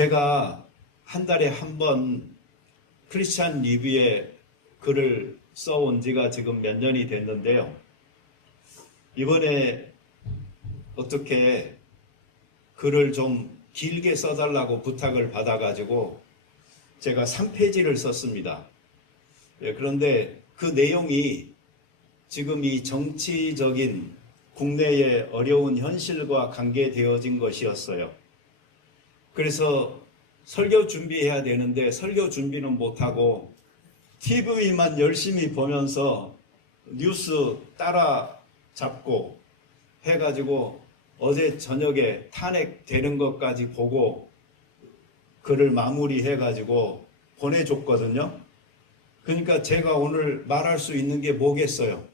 제가 한 달에 한 번 크리스찬 리뷰에 글을 써온 지가 지금 몇 년이 됐는데요. 이번에 어떻게 글을 좀 길게 써달라고 부탁을 받아가지고 제가 3페이지를 썼습니다. 그런데 그 내용이 지금 이 정치적인 국내의 어려운 현실과 관계되어진 것이었어요. 그래서 설교 준비해야 되는데 설교 준비는 못하고 TV만 열심히 보면서 뉴스 따라잡고 해가지고 어제 저녁에 탄핵되는 것까지 보고 글을 마무리해가지고 보내줬거든요. 그러니까 제가 오늘 말할 수 있는 게 뭐겠어요?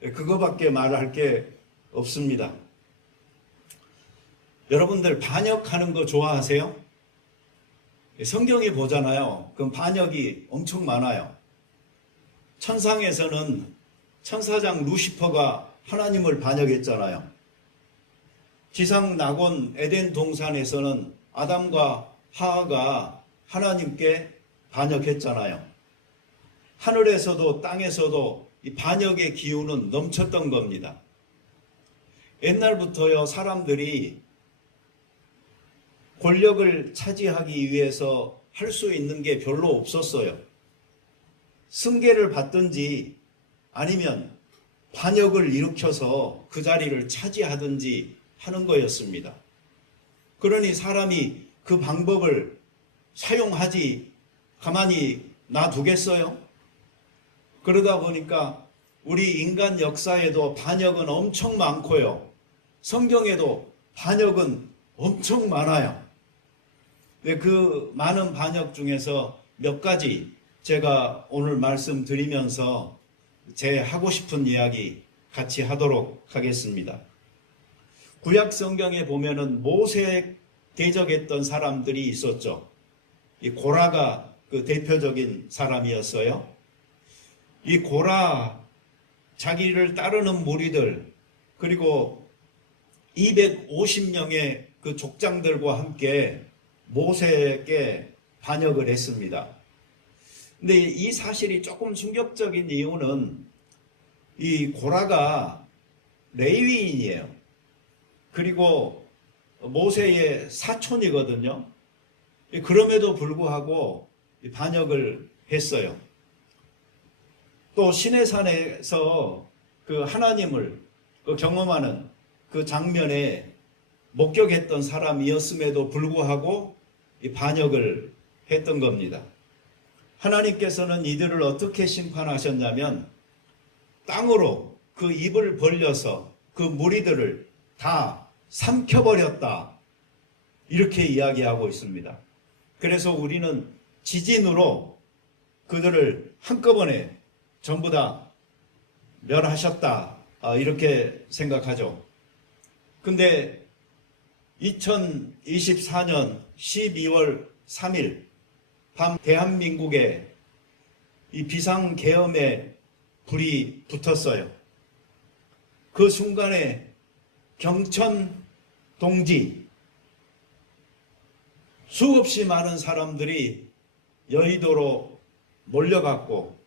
그거밖에 말할 게 없습니다. 여러분들 반역하는 거 좋아하세요? 성경에 보잖아요. 그럼 반역이 엄청 많아요. 천상에서는 천사장 루시퍼가 하나님을 반역했잖아요. 지상 낙원 에덴 동산에서는 아담과 하와가 하나님께 반역했잖아요. 하늘에서도 땅에서도 이 반역의 기운은 넘쳤던 겁니다. 옛날부터요, 사람들이 권력을 차지하기 위해서 할 수 있는 게 별로 없었어요. 승계를 받든지 아니면 반역을 일으켜서 그 자리를 차지하든지 하는 거였습니다. 그러니 사람이 그 방법을 사용하지 가만히 놔두겠어요? 그러다 보니까 우리 인간 역사에도 반역은 엄청 많고요. 성경에도 반역은 엄청 많아요. 그 많은 반역 중에서 몇 가지 제가 오늘 말씀드리면서 제 하고 싶은 이야기 같이 하도록 하겠습니다. 구약 성경에 보면은 모세 대적했던 사람들이 있었죠. 이 고라가 그 대표적인 사람이었어요. 이 고라, 자기를 따르는 무리들, 그리고 250명의 그 족장들과 함께 모세에게 반역을 했습니다. 근데 이 사실이 조금 충격적인 이유는 이 고라가 레위인이에요. 그리고 모세의 사촌이거든요. 그럼에도 불구하고 반역을 했어요. 또 시내산에서 그 하나님을 경험하는 그 장면에 목격했던 사람이었음에도 불구하고 반역을 했던 겁니다. 하나님께서는 이들을 어떻게 심판하셨냐면 땅으로 그 입을 벌려서 그 무리들을 다 삼켜버렸다, 이렇게 이야기하고 있습니다. 그래서 우리는 지진으로 그들을 한꺼번에 전부 다 멸하셨다, 이렇게 생각하죠. 근데 2024년 12월 3일 밤 대한민국에 이 비상계엄에 불이 붙었어요. 그 순간에 경천 동지 수없이 많은 사람들이 여의도로 몰려갔고,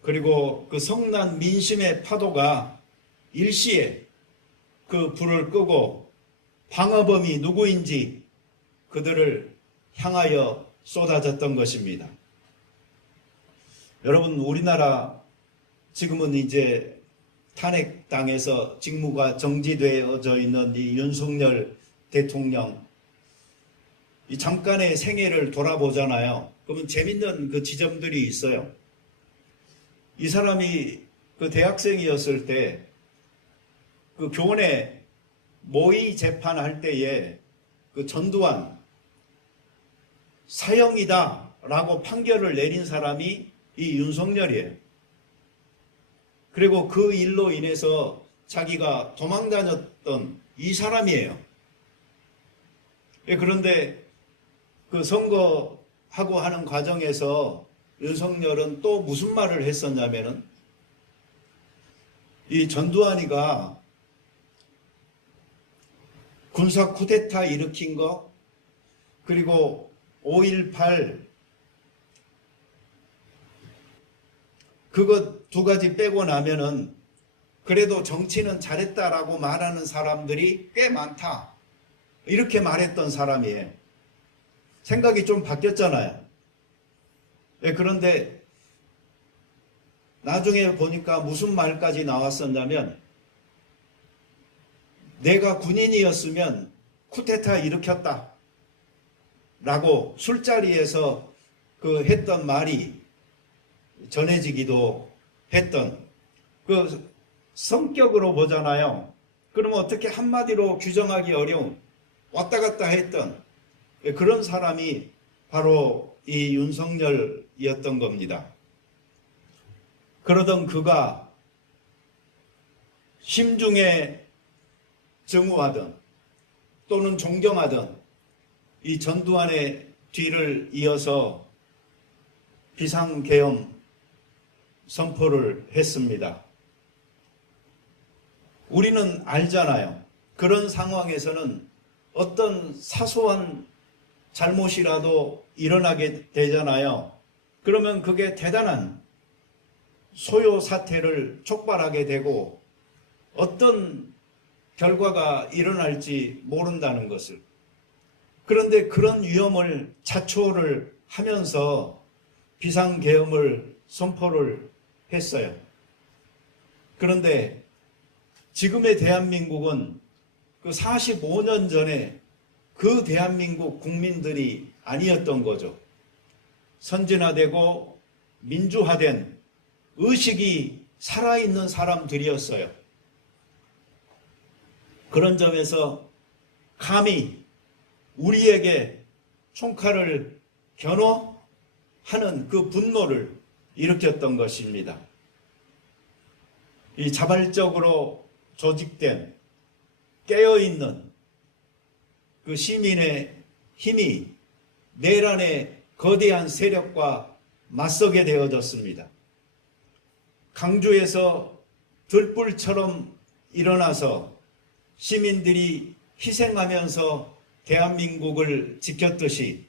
그리고 그 성난 민심의 파도가 일시에 그 불을 끄고 방어범이 누구인지 그들을 향하여 쏟아졌던 것입니다. 여러분, 우리나라 지금은 이제 탄핵당해서 직무가 정지되어져 있는 이 윤석열 대통령, 이 잠깐의 생애를 돌아보잖아요. 그러면 재밌는 그 지점들이 있어요. 이 사람이 그 대학생이었을 때 그 교원에 모의 재판할 때에 그 전두환 사형이다 라고 판결을 내린 사람이 이 윤석열이에요. 그리고 그 일로 인해서 자기가 도망다녔던 이 사람이에요. 그런데 그 선거하고 하는 과정에서 윤석열은 또 무슨 말을 했었냐면은, 이 전두환이가 군사 쿠데타 일으킨 거, 그리고 5.18 그거 두 가지 빼고 나면은 그래도 정치는 잘했다라고 말하는 사람들이 꽤 많다. 이렇게 말했던 사람이에요. 생각이 좀 바뀌었잖아요. 예, 그런데 나중에 보니까 무슨 말까지 나왔었냐면 내가 군인이었으면 쿠데타 일으켰다 라고 술자리에서 그 했던 말이 전해지기도 했던 그 성격으로 보잖아요. 그러면 어떻게 한마디로 규정하기 어려운 왔다 갔다 했던 그런 사람이 바로 이 윤석열이었던 겁니다. 그러던 그가 심중에 증오하던 또는 존경하던 이 전두환의 뒤를 이어서 비상계엄 선포를 했습니다. 우리는 알잖아요. 그런 상황에서는 어떤 사소한 잘못이라도 일어나게 되잖아요. 그러면 그게 대단한 소요 사태를 촉발하게 되고 어떤 결과가 일어날지 모른다는 것을. 그런데 그런 위험을 자초를 하면서 비상계엄을 선포를 했어요. 그런데 지금의 대한민국은 그 45년 전에 그 대한민국 국민들이 아니었던 거죠. 선진화되고 민주화된 의식이 살아있는 사람들이었어요. 그런 점에서 감히 우리에게 총칼을 겨눠하는 그 분노를 일으켰던 것입니다. 이 자발적으로 조직된 깨어있는 그 시민의 힘이 내란의 거대한 세력과 맞서게 되어졌습니다. 강주에서 들불처럼 일어나서 시민들이 희생하면서 대한민국을 지켰듯이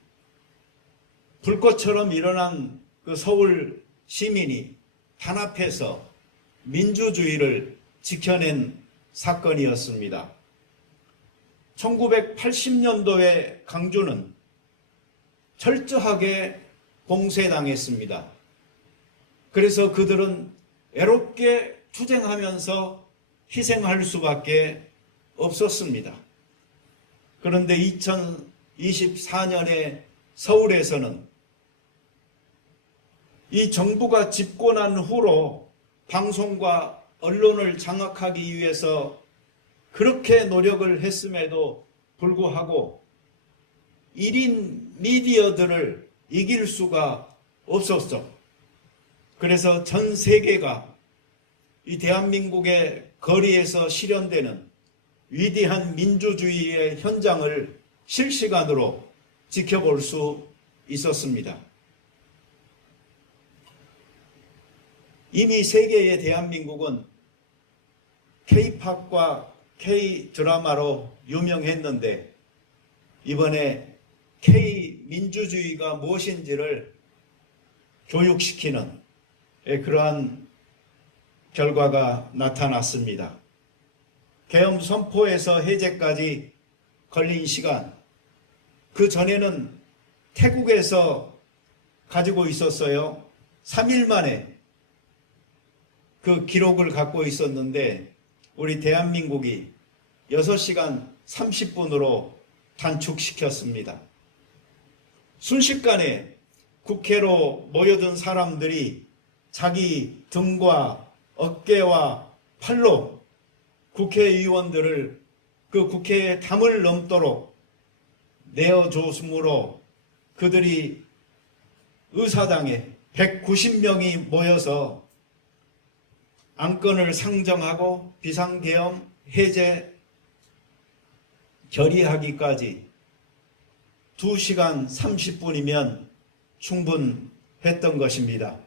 불꽃처럼 일어난 그 서울 시민이 단합해서 민주주의를 지켜낸 사건이었습니다. 1980년도에 강주는 철저하게 봉쇄당했습니다. 그래서 그들은 애롭게 투쟁하면서 희생할 수밖에 없었습니다. 그런데 2024년에 서울에서는 이 정부가 집권한 후로 방송과 언론을 장악하기 위해서 그렇게 노력을 했음에도 불구하고 1인 미디어들을 이길 수가 없었죠. 그래서 전 세계가 이 대한민국의 거리에서 실현되는 위대한 민주주의의 현장을 실시간으로 지켜볼 수 있었습니다. 이미 세계의 대한민국은 K-팝과 K-드라마로 유명했는데 이번에 K-민주주의가 무엇인지를 교육시키는 그러한 결과가 나타났습니다. 계엄 선포에서 해제까지 걸린 시간, 그 전에는 태국에서 가지고 있었어요. 3일 만에 그 기록을 갖고 있었는데 우리 대한민국이 6시간 30분으로 단축시켰습니다. 순식간에 국회로 모여든 사람들이 자기 등과 어깨와 팔로 국회의원들을 그 국회의 담을 넘도록 내어줬으므로 그들이 의사당에 190명이 모여서 안건을 상정하고 비상계엄 해제 결의하기까지 2시간 30분이면 충분했던 것입니다.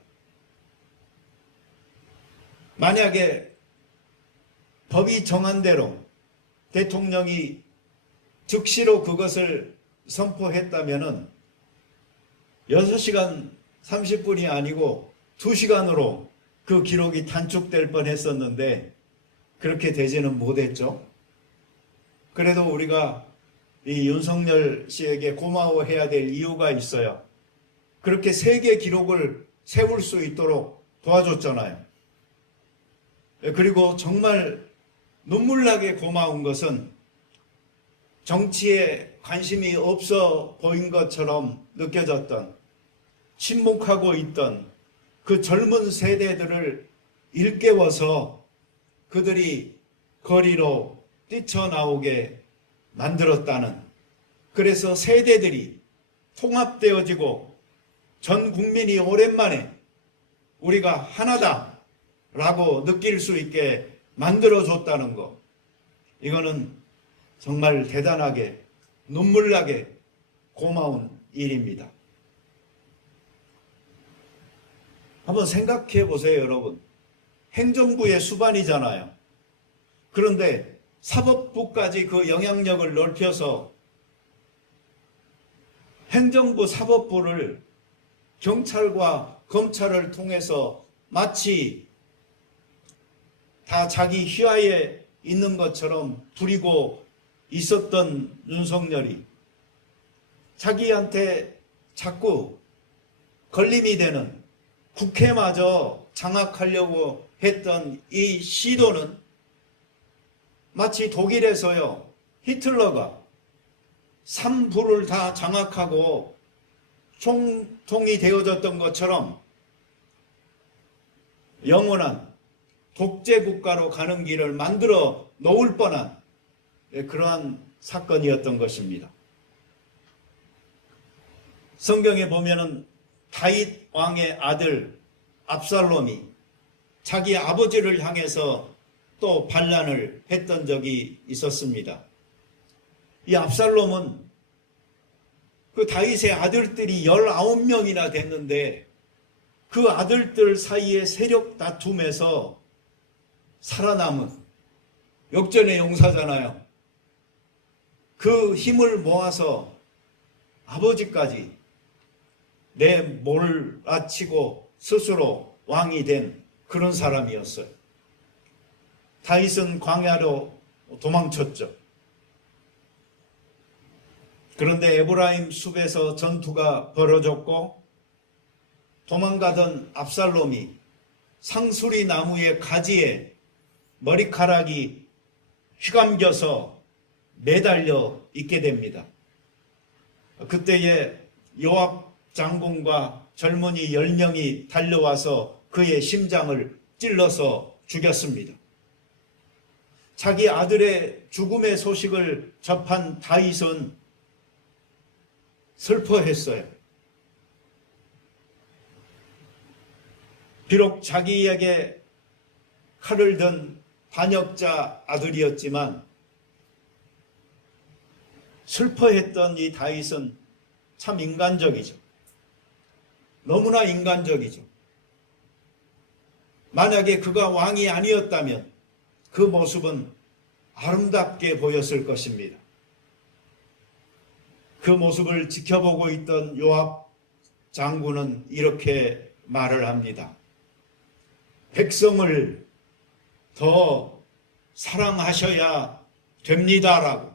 만약에 법이 정한 대로 대통령이 즉시로 그것을 선포했다면 6시간 30분이 아니고 2시간으로 그 기록이 단축될 뻔했었는데 그렇게 되지는 못했죠. 그래도 우리가 이 윤석열 씨에게 고마워해야 될 이유가 있어요. 그렇게 세계 기록을 세울 수 있도록 도와줬잖아요. 그리고 정말 눈물나게 고마운 것은 정치에 관심이 없어 보인 것처럼 느껴졌던, 침묵하고 있던 그 젊은 세대들을 일깨워서 그들이 거리로 뛰쳐나오게 만들었다는, 그래서 세대들이 통합되어지고 전 국민이 오랜만에 우리가 하나다 라고 느낄 수 있게 만들어줬다는 것, 이거는 정말 대단하게 눈물나게 고마운 일입니다. 한번 생각해 보세요, 여러분. 행정부의 수반이잖아요. 그런데 사법부까지 그 영향력을 넓혀서 행정부 사법부를 경찰과 검찰을 통해서 마치 다 자기 휘하에 있는 것처럼 부리고 있었던 윤석열이 자기한테 자꾸 걸림이 되는 국회마저 장악하려고 했던 이 시도는 마치 독일에서요, 히틀러가 3부를 다 장악하고 총통이 되어졌던 것처럼 영원한 독재 국가로 가는 길을 만들어 놓을 뻔한 그러한 사건이었던 것입니다. 성경에 보면은 다윗 왕의 아들 압살롬이 자기 아버지를 향해서 또 반란을 했던 적이 있었습니다. 이 압살롬은 그 다윗의 아들들이 19명이나 됐는데 그 아들들 사이의 세력 다툼에서 살아남은 역전의 용사잖아요. 그 힘을 모아서 아버지까지 내몰아치고 스스로 왕이 된 그런 사람이었어요. 다윗은 광야로 도망쳤죠. 그런데 에브라임 숲에서 전투가 벌어졌고 도망가던 압살롬이 상수리 나무의 가지에 머리카락이 휘감겨서 매달려 있게 됩니다. 그때에 요압 장군과 젊은이 10명이 달려와서 그의 심장을 찔러서 죽였습니다. 자기 아들의 죽음의 소식을 접한 다윗은 슬퍼했어요. 비록 자기에게 칼을 든 반역자 아들이었지만 슬퍼했던 이 다윗은 참 인간적이죠. 너무나 인간적이죠. 만약에 그가 왕이 아니었다면 그 모습은 아름답게 보였을 것입니다. 그 모습을 지켜보고 있던 요압 장군은 이렇게 말을 합니다. 백성을 더 사랑하셔야 됩니다라고.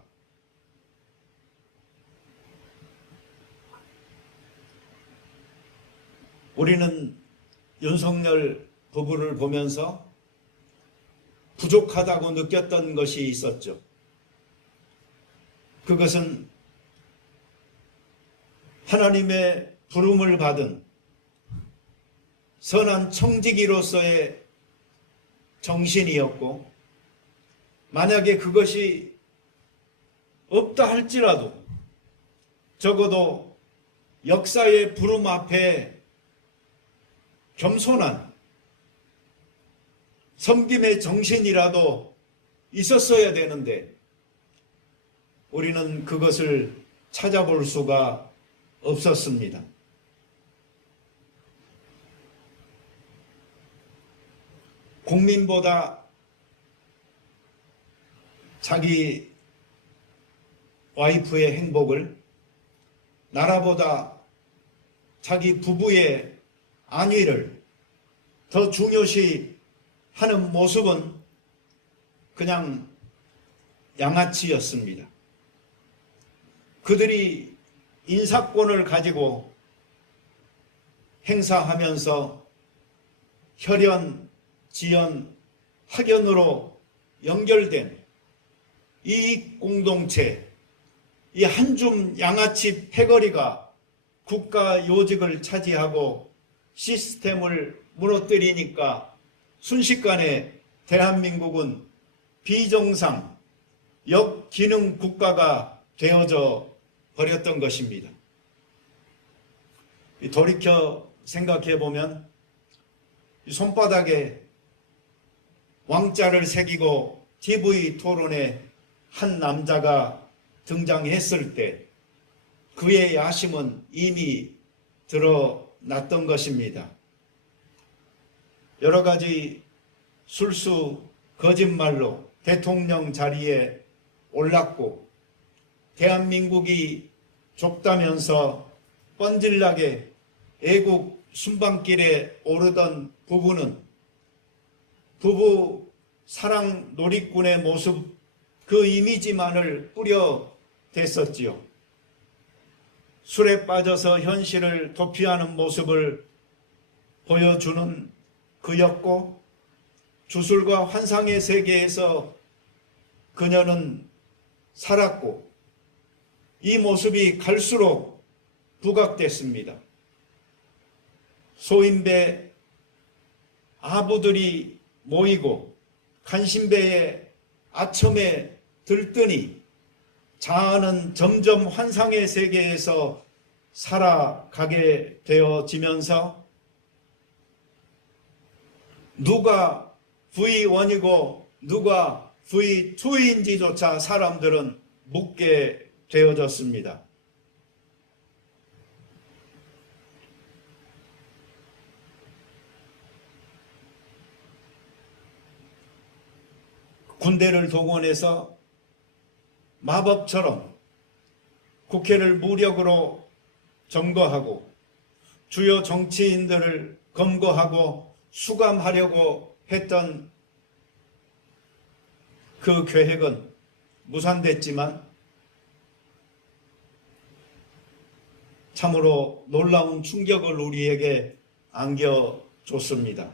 우리는 윤석열 부부를 보면서 부족하다고 느꼈던 것이 있었죠. 그것은 하나님의 부름을 받은 선한 청지기로서의 정신이었고, 만약에 그것이 없다 할지라도 적어도 역사의 부름 앞에 겸손한 섬김의 정신이라도 있었어야 되는데 우리는 그것을 찾아볼 수가 없었습니다. 국민보다 자기 와이프의 행복을, 나라보다 자기 부부의 안위를 더 중요시 하는 모습은 그냥 양아치였습니다. 그들이 인사권을 가지고 행사하면서 혈연, 지연, 학연으로 연결된 이익 공동체, 이 한 줌 양아치 패거리가 국가 요직을 차지하고 시스템을 무너뜨리니까 순식간에 대한민국은 비정상, 역기능 국가가 되어져 버렸던 것입니다. 돌이켜 생각해 보면 손바닥에 왕자를 새기고 TV 토론에 한 남자가 등장했을 때 그의 야심은 이미 드러났던 것입니다. 여러 가지 술수, 거짓말로 대통령 자리에 올랐고 대한민국이 좁다면서 뻔질나게 애국 순방길에 오르던 부부는 부부 사랑 놀이꾼의 모습 그 이미지만을 뿌려댔었지요. 술에 빠져서 현실을 도피하는 모습을 보여주는 그였고 주술과 환상의 세계에서 그녀는 살았고 이 모습이 갈수록 부각됐습니다. 소인배 아부들이 모이고 간신배의 아첨에 들뜨니 자아는 점점 환상의 세계에서 살아가게 되어지면서 누가 V1이고 누가 V2인지조차 사람들은 묻게 되어졌습니다. 군대를 동원해서 마법처럼 국회를 무력으로 점거하고 주요 정치인들을 검거하고 수감하려고 했던 그 계획은 무산됐지만 참으로 놀라운 충격을 우리에게 안겨줬습니다.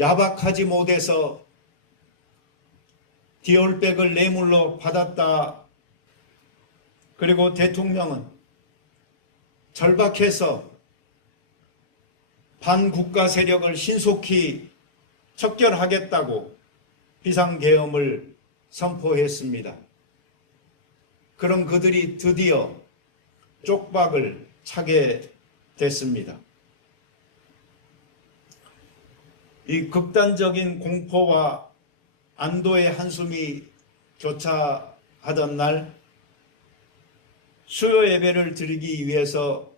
야박하지 못해서 디올백을 뇌물로 받았다. 그리고 대통령은 절박해서 반국가 세력을 신속히 척결하겠다고 비상계엄을 선포했습니다. 그럼 그들이 드디어 쪽박을 차게 됐습니다. 이 극단적인 공포와 안도의 한숨이 교차하던 날 수요 예배를 드리기 위해서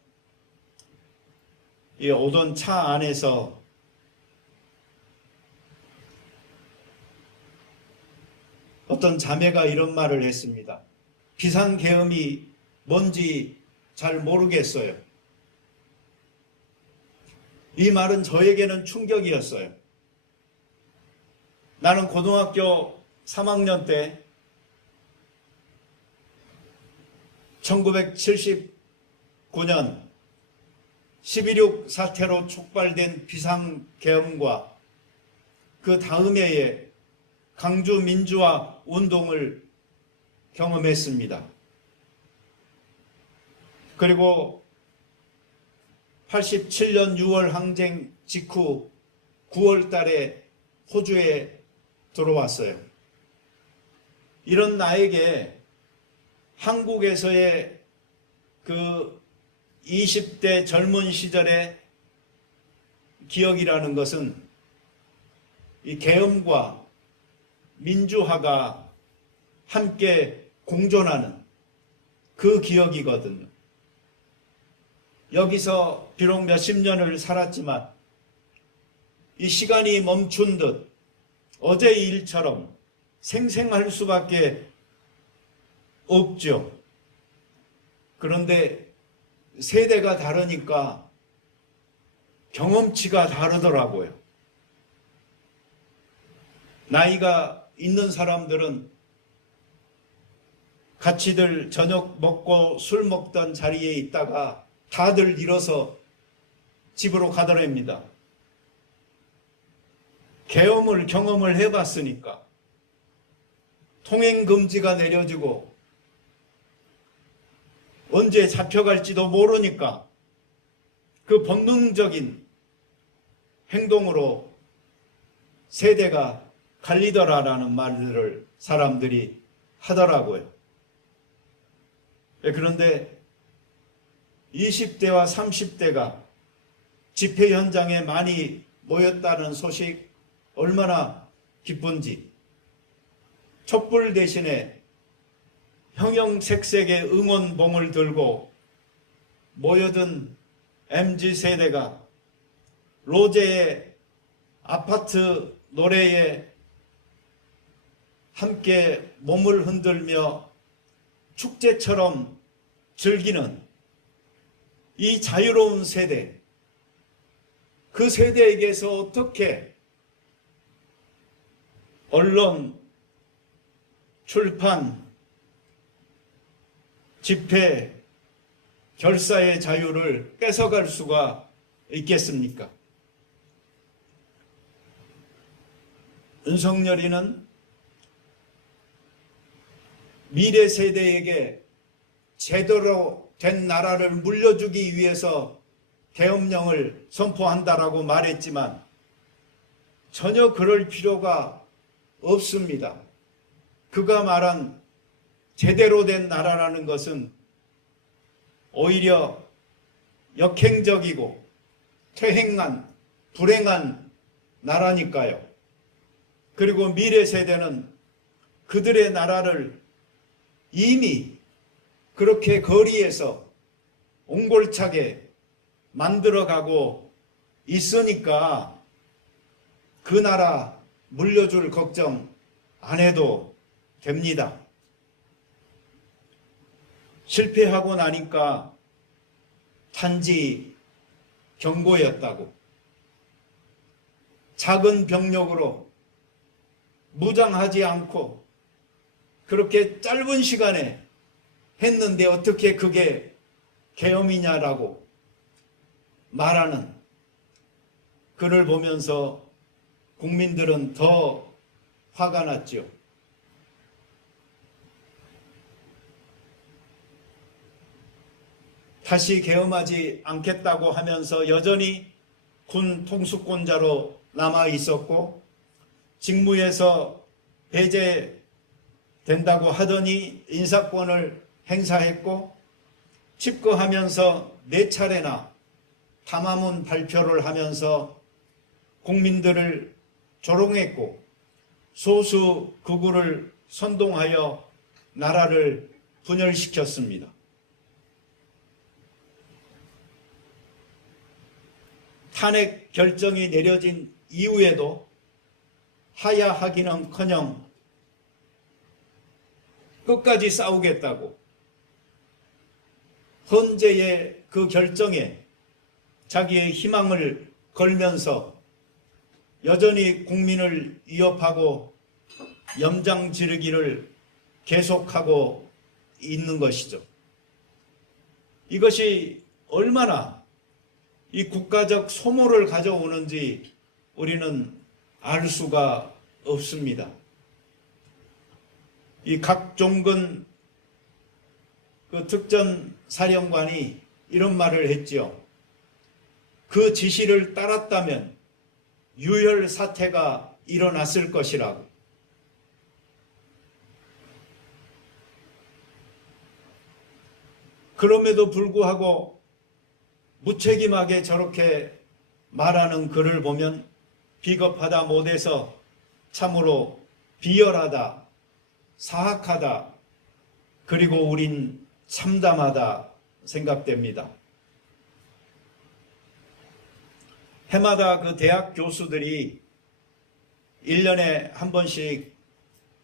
오던 차 안에서 어떤 자매가 이런 말을 했습니다. 비상계엄이 뭔지 잘 모르겠어요. 이 말은 저에게는 충격이었어요. 나는 고등학교 3학년 때 1979년 11.6 사태로 촉발된 비상계엄과 그 다음 해에 강주 민주화 운동을 경험했습니다. 그리고 87년 6월 항쟁 직후 9월 달에 호주에 들어왔어요. 이런 나에게 한국에서의 그 20대 젊은 시절의 기억이라는 것은 이 계엄과 민주화가 함께 공존하는 그 기억이거든요. 여기서 비록 몇십 년을 살았지만 이 시간이 멈춘 듯 어제의 일처럼 생생할 수밖에 없죠. 그런데 세대가 다르니까 경험치가 다르더라고요. 나이가 있는 사람들은 같이들 저녁 먹고 술 먹던 자리에 있다가 다들 일어서 집으로 가더랍니다. 경험을 해봤으니까. 통행금지가 내려지고 언제 잡혀갈지도 모르니까 그 본능적인 행동으로 세대가 갈리더라라는 말들을 사람들이 하더라고요. 그런데 20대와 30대가 집회 현장에 많이 모였다는 소식 얼마나 기쁜지, 촛불 대신에 형형색색의 응원봉을 들고 모여든 MZ세대가 로제의 아파트 노래에 함께 몸을 흔들며 축제처럼 즐기는 이 자유로운 세대, 그 세대에게서 어떻게 언론, 출판, 집회, 결사의 자유를 뺏어갈 수가 있겠습니까? 윤석열이는 미래 세대에게 제대로 된 나라를 물려주기 위해서 계엄령을 선포한다라고 말했지만 전혀 그럴 필요가 없습니다. 그가 말한 제대로 된 나라라는 것은 오히려 역행적이고 퇴행한, 불행한 나라니까요. 그리고 미래 세대는 그들의 나라를 이미 그렇게 거리에서 옹골차게 만들어가고 있으니까 그 나라 물려줄 걱정 안 해도 됩니다. 실패하고 나니까 단지 경고였다고, 작은 병력으로 무장하지 않고 그렇게 짧은 시간에 했는데 어떻게 그게 계엄이냐라고 말하는 그를 보면서 국민들은 더 화가 났죠. 다시 계엄하지 않겠다고 하면서 여전히 군 통수권자로 남아 있었고 직무에서 배제된다고 하더니 인사권을 행사했고 집거하면서 4차례나 담화문 발표를 하면서 국민들을 조롱했고 소수 극우를 선동하여 나라를 분열시켰습니다. 탄핵 결정이 내려진 이후에도 하야하기는커녕 끝까지 싸우겠다고 헌재의 그 결정에 자기의 희망을 걸면서 여전히 국민을 위협하고 염장 지르기를 계속하고 있는 것이죠. 이것이 얼마나 이 국가적 소모를 가져오는지 우리는 알 수가 없습니다. 이 각종근 그 특전 사령관이 이런 말을 했죠. 그 지시를 따랐다면 유혈 사태가 일어났을 것이라고. 그럼에도 불구하고 무책임하게 저렇게 말하는 그를 보면 비겁하다 못해서 참으로 비열하다, 사악하다, 그리고 우린 참담하다 생각됩니다. 해마다 그 대학 교수들이 1년에 한 번씩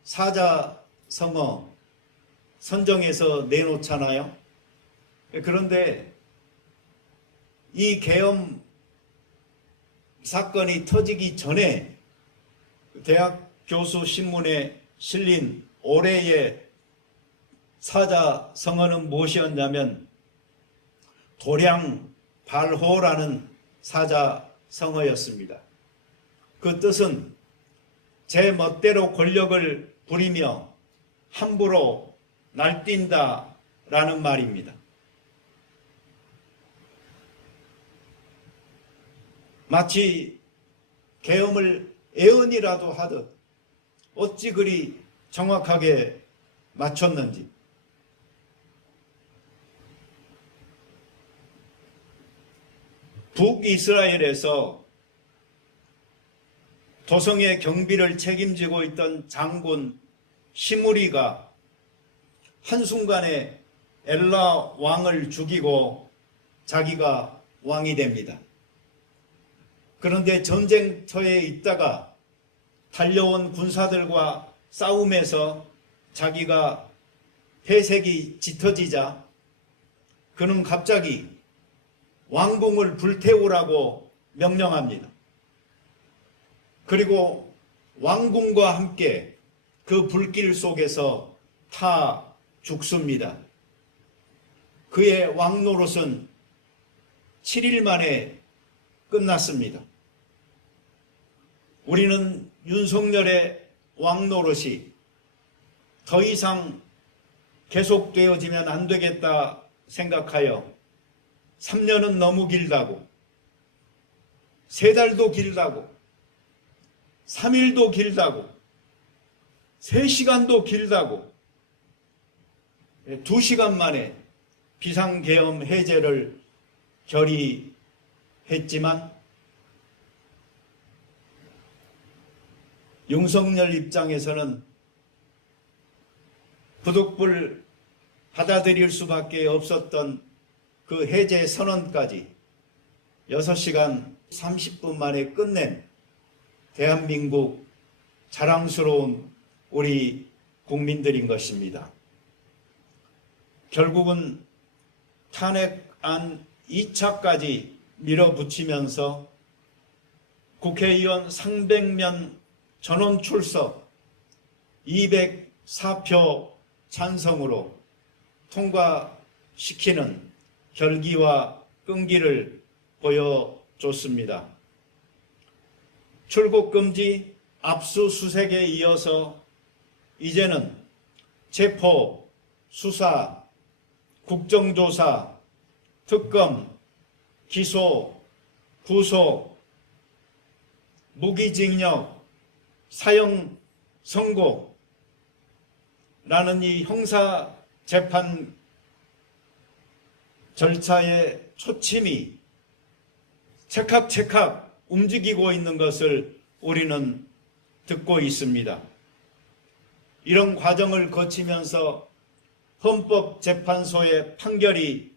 사자성어 선정해서 내놓잖아요. 그런데 이 계엄 사건이 터지기 전에 대학 교수 신문에 실린 올해의 사자 성어는 무엇이었냐면 도량 발호라는 사자 성어였습니다. 그 뜻은 제 멋대로 권력을 부리며 함부로 날뛴다 라는 말입니다. 마치 계엄을 애언이라도 하듯 어찌 그리 정확하게 맞췄는지. 북이스라엘에서 도성의 경비를 책임지고 있던 장군 시므리가 한순간에 엘라 왕을 죽이고 자기가 왕이 됩니다. 그런데 전쟁터에 있다가 달려온 군사들과 싸움에서 자기가 회색이 짙어지자 그는 갑자기 왕궁을 불태우라고 명령합니다. 그리고 왕궁과 함께 그 불길 속에서 타 죽습니다. 그의 왕 노릇은 7일 만에 끝났습니다. 우리는 윤석열의 왕 노릇이 더 이상 계속되어지면 안 되겠다 생각하여 3년은 너무 길다고, 3달도 길다고, 3일도 길다고, 3시간도 길다고 2시간 만에 비상계엄 해제를 결의했지만 윤석열 입장에서는 부득불 받아들일 수밖에 없었던 그 해제 선언까지 6시간 30분 만에 끝낸 대한민국 자랑스러운 우리 국민들인 것입니다. 결국은 탄핵안 2차까지 밀어붙이면서 국회의원 300명 전원 출석 204표 찬성으로 통과시키는 결기와 끈기를 보여줬습니다. 출국금지 압수수색에 이어서 이제는 체포, 수사, 국정조사, 특검, 기소, 구속, 무기징역, 사형 선고라는 이 형사재판 절차의 초침이 찰칵찰칵 움직이고 있는 것을 우리는 듣고 있습니다. 이런 과정을 거치면서 헌법재판소의 판결이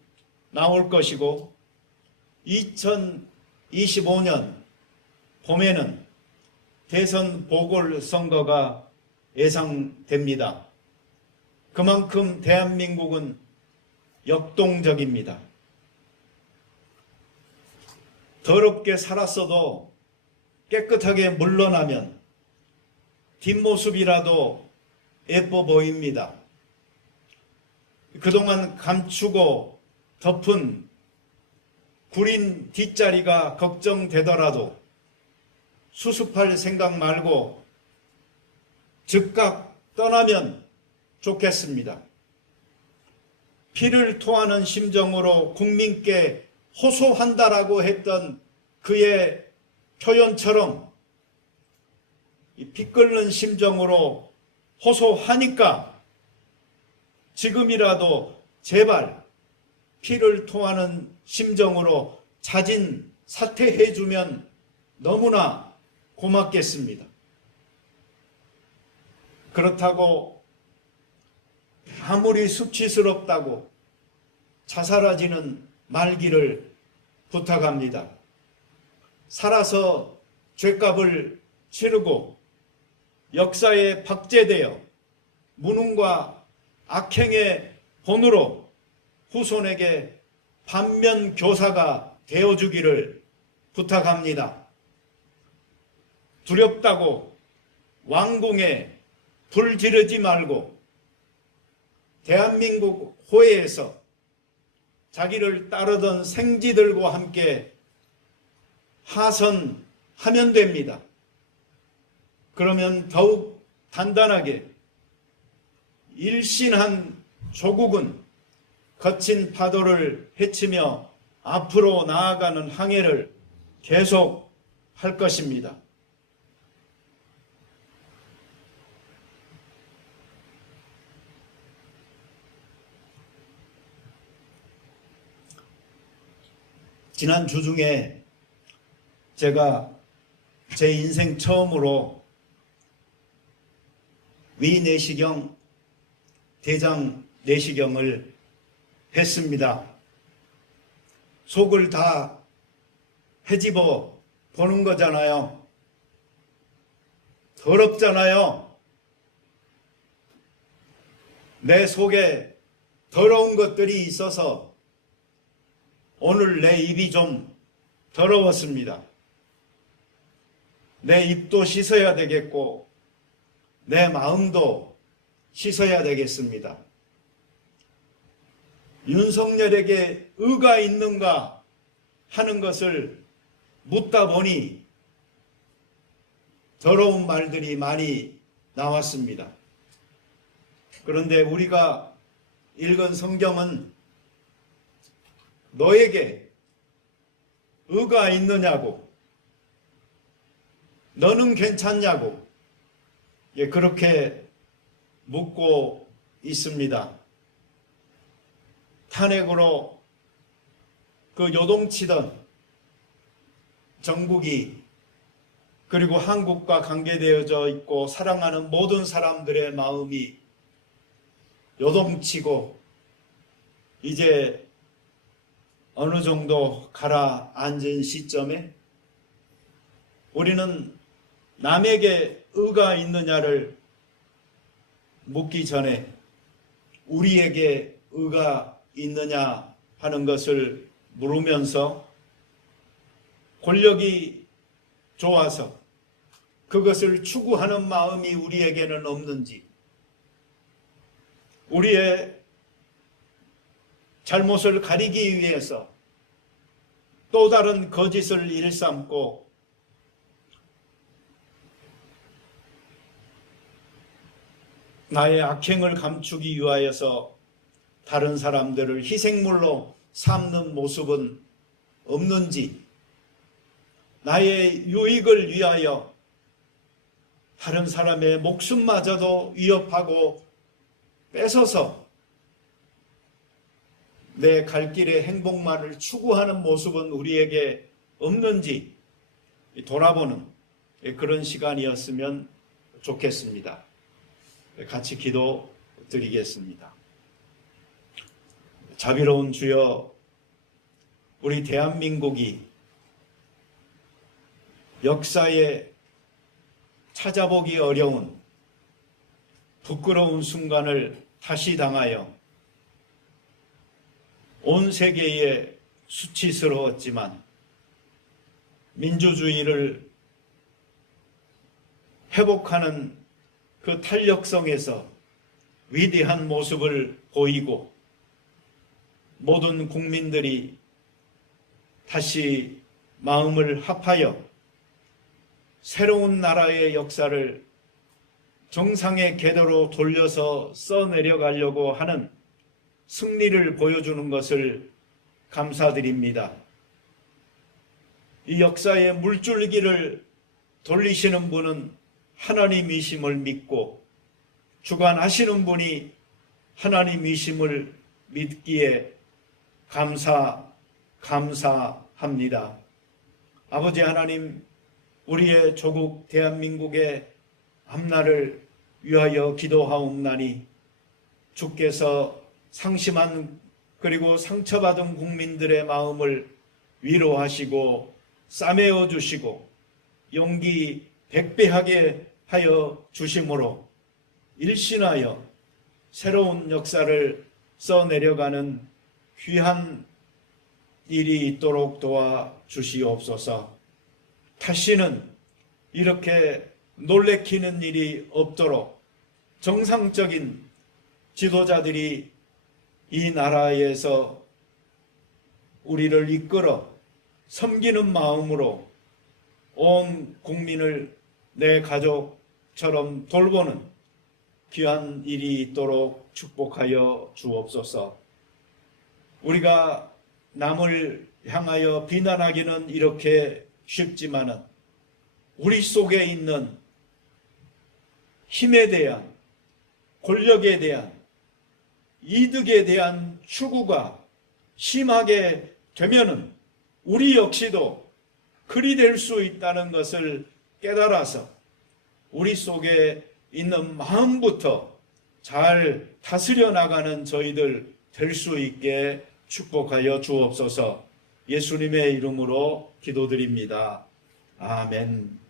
나올 것이고 2025년 봄에는 대선 보궐선거가 예상됩니다. 그만큼 대한민국은 역동적입니다. 더럽게 살았어도 깨끗하게 물러나면 뒷모습이라도 예뻐 보입니다. 그동안 감추고 덮은 구린 뒷자리가 걱정되더라도 수습할 생각 말고 즉각 떠나면 좋겠습니다. 피를 토하는 심정으로 국민께 호소한다라고 했던 그의 표현처럼 피 끓는 심정으로 호소하니까 지금이라도 제발 피를 토하는 심정으로 자진 사퇴해주면 너무나 고맙겠습니다. 그렇다고 아무리 수치스럽다고 자살하지는 말기를 부탁합니다. 살아서 죗값을 치르고 역사에 박제되어 무능과 악행의 본으로 후손에게 반면교사가 되어주기를 부탁합니다. 두렵다고 왕궁에 불 지르지 말고 대한민국 호혜에서 자기를 따르던 생지들과 함께 하선하면 됩니다. 그러면 더욱 단단하게 일신한 조국은 거친 파도를 헤치며 앞으로 나아가는 항해를 계속 할 것입니다. 지난 주 중에 제가 제 인생 처음으로 위내시경, 대장 내시경을 했습니다. 속을 다 헤집어 보는 거잖아요. 더럽잖아요. 내 속에 더러운 것들이 있어서 오늘 내 입이 좀 더러웠습니다. 내 입도 씻어야 되겠고 내 마음도 씻어야 되겠습니다. 윤석열에게 의가 있는가 하는 것을 묻다 보니 더러운 말들이 많이 나왔습니다. 그런데 우리가 읽은 성경은 너에게 의가 있느냐고, 너는 괜찮냐고 그렇게 묻고 있습니다. 탄핵으로 그 요동치던 정국이 그리고 한국과 관계되어져 있고 사랑하는 모든 사람들의 마음이 요동치고 이제 어느 정도 가라앉은 시점에 우리는 남에게 의가 있느냐를 묻기 전에 우리에게 의가 있느냐 하는 것을 물으면서 권력이 좋아서 그것을 추구하는 마음이 우리에게는 없는지, 우리의 잘못을 가리기 위해서 또 다른 거짓을 일삼고 나의 악행을 감추기 위하여서 다른 사람들을 희생물로 삼는 모습은 없는지, 나의 유익을 위하여 다른 사람의 목숨마저도 위협하고 뺏어서 내 갈 길의 행복만을 추구하는 모습은 우리에게 없는지 돌아보는 그런 시간이었으면 좋겠습니다. 같이 기도 드리겠습니다. 자비로운 주여, 우리 대한민국이 역사에 찾아보기 어려운 부끄러운 순간을 다시 당하여 온 세계에 수치스러웠지만 민주주의를 회복하는 그 탄력성에서 위대한 모습을 보이고 모든 국민들이 다시 마음을 합하여 새로운 나라의 역사를 정상의 궤도로 돌려서 써내려가려고 하는 승리를 보여주는 것을 감사드립니다. 이 역사의 물줄기를 돌리시는 분은 하나님이심을 믿고 주관하시는 분이 하나님이심을 믿기에 감사합니다. 아버지 하나님, 우리의 조국 대한민국의 앞날을 위하여 기도하옵나니 주께서 상심한 그리고 상처받은 국민들의 마음을 위로하시고 싸매어 주시고 용기 백배하게 하여 주심으로 일신하여 새로운 역사를 써내려가는 귀한 일이 있도록 도와주시옵소서. 다시는 이렇게 놀래키는 일이 없도록 정상적인 지도자들이 이 나라에서 우리를 이끌어 섬기는 마음으로 온 국민을 내 가족처럼 돌보는 귀한 일이 있도록 축복하여 주옵소서. 우리가 남을 향하여 비난하기는 이렇게 쉽지만은 우리 속에 있는 힘에 대한, 권력에 대한, 이득에 대한 추구가 심하게 되면은 우리 역시도 그리 될 수 있다는 것을 깨달아서 우리 속에 있는 마음부터 잘 다스려 나가는 저희들 될 수 있게 축복하여 주옵소서. 예수님의 이름으로 기도드립니다. 아멘.